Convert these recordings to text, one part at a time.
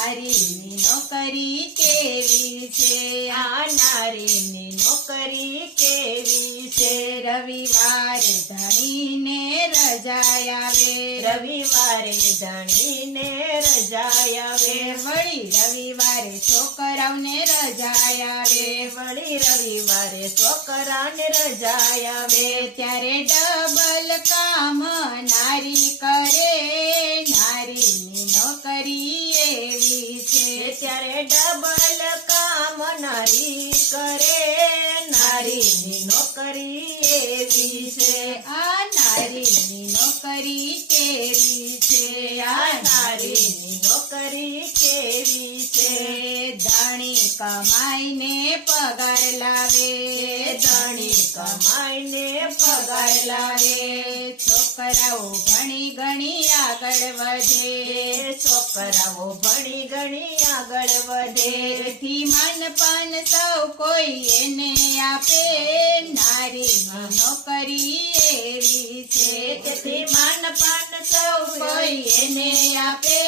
નારીની નોકરી કેવી છે, આ નારીની નોકરી કેવી છે, રવિવારે ધણીને રજા આવે, રવિવારે ધણીને રજા આવે, વળી રવિવારે છોકરાઓને રજા આવે, વળી રવિવારે છોકરાને રજા આવે, ત્યારે ડબલ કામ નારી કરે, નારીની નોકરી એવી છે, ત્યારે ડબલ કામ નારી કરે, નારીની નોકરી એવી છે, આ નારીની નોકરી કેવી છે, આ નારીની નોકરી કેવી છે, ધણી કમાઈને પગાર લાવે, ધણી કમાઈને પગાર લાવે, છોકરાઓ ભણી ગણી આગળ વધે, છોકરાઓ ભણી ગણી આગળ વધે, થી માનપાન સૌ કોઈ એને આપે, નારીની નોકરી એવી છે, તેથી માનપાન સૌ કોઈ એને આપે,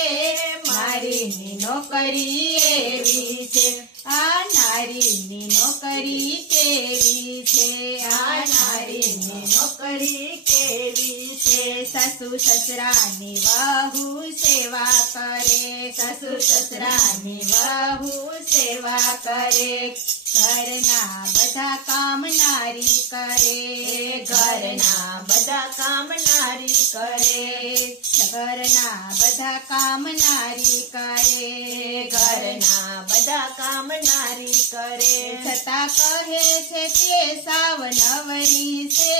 નારીની નોકરી એવી છે, આ નારીની નોકરી કેવી છે, આ નારીની નોકરી કેવી છે, સાસુ સસરાની વહુ સેવા કરે, સાસુ સસરાની વહુ સેવા કરે, ઘરના બધા કામ નારી કરે, ઘરના બધા કામ નારી કરે, ઘરના બધા કામ નારી કરે, ઘરના બધા કામ નારી કરે, છતાં કહે છે કે સાવ નવરી છે,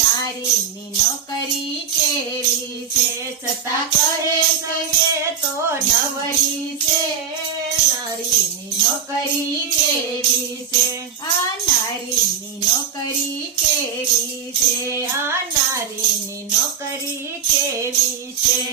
નારીની નોકરી કેવી છે, છતાં કહે છે કે તો નવરી છે, નારીની નોકરી કેવી છે, આ નારી